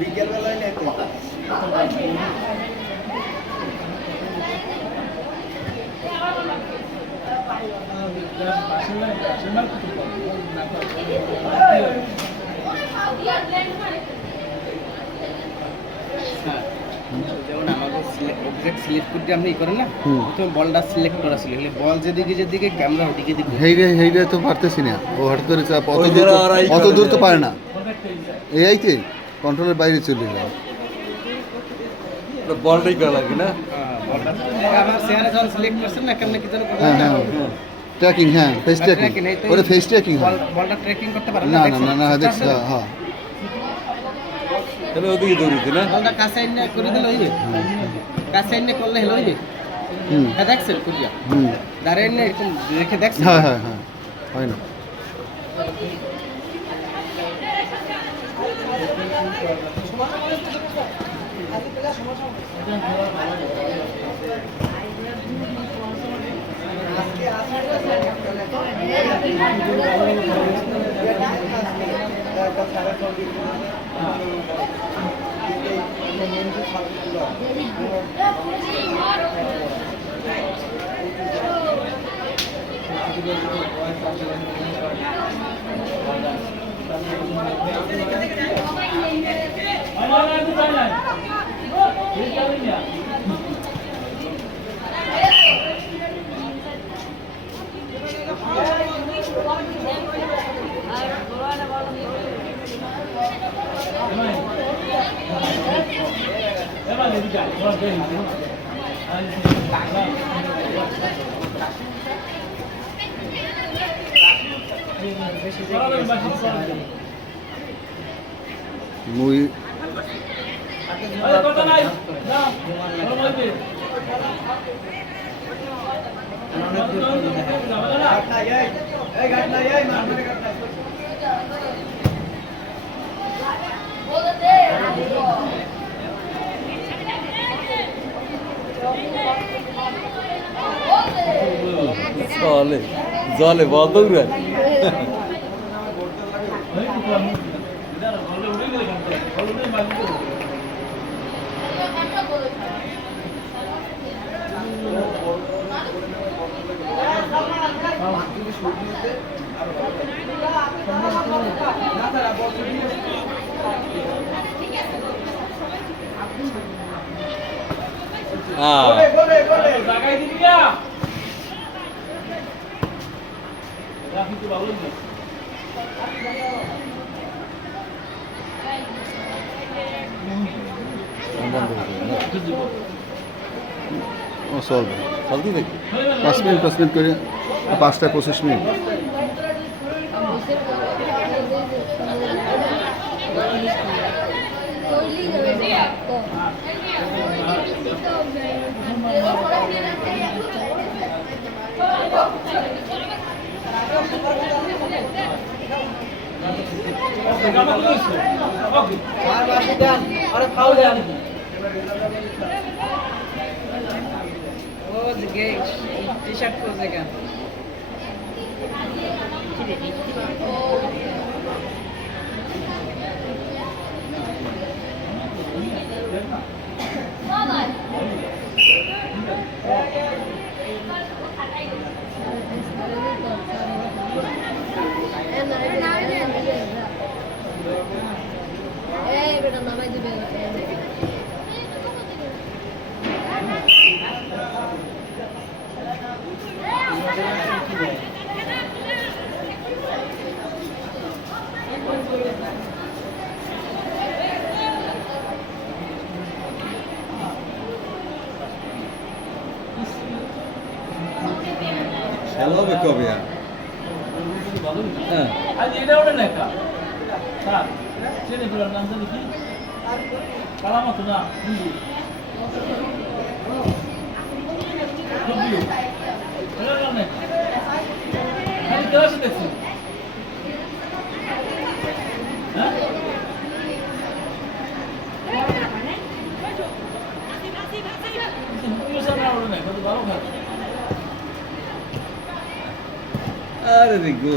বিকেল বেলায় নেই তো যেমন আমাকে অবজেক্ট সিলেক্ট করতে আপনি ই করেন না, তো বলটা সিলেক্ট করা ছিল, বল যেদিকে যেদিকে ক্যামেরা ওদিকে দিকে হেইরে তো পারতেছি না, ও হঠাৎ করে অত দূর তো পারে না, এইতে কন্ট্রোলের বাইরে চলে যায়, বলটাই করা লাগে না। বলটা আমার চেহারা যখন সিলেক্ট করছেন না কেমন কি যেন ট্র্যাকিং, হ্যাঁ ফেস ট্র্যাকিং, ওটা ফেস ট্র্যাকিং হয়, বলটা ট্র্যাকিং করতে পারেন না না না দেখছ, হ্যাঁ তাহলে ওদিকে দৌড়িতে না, বলটা কাছে এনে করে দিলে হইবে, কাছে এনে করলে হলো হইবে। হ্যাঁ দেখছেন করিয়া দাঁড়িয়ে এনে এরকম রেখে দেখছেন, হ্যাঁ হ্যাঁ হ্যাঁ হয় না। মুই জলে জলে বল দৌড়ায় ও চলবে, জলদি দেখি 5 মিনিট করে, 5টা 25 মিনিট। টি-শার্ট পরে কেন খেলা হবে কবে আর? হ্যাঁ আজ এটা ওটা লেখা স্যার চেনে ফেলার নাম জানি কি কালামাতো না বুঝলি খালি ক্লাসে দেখছি হ্যাঁ ভালো খাচ্ছে আরে রে গো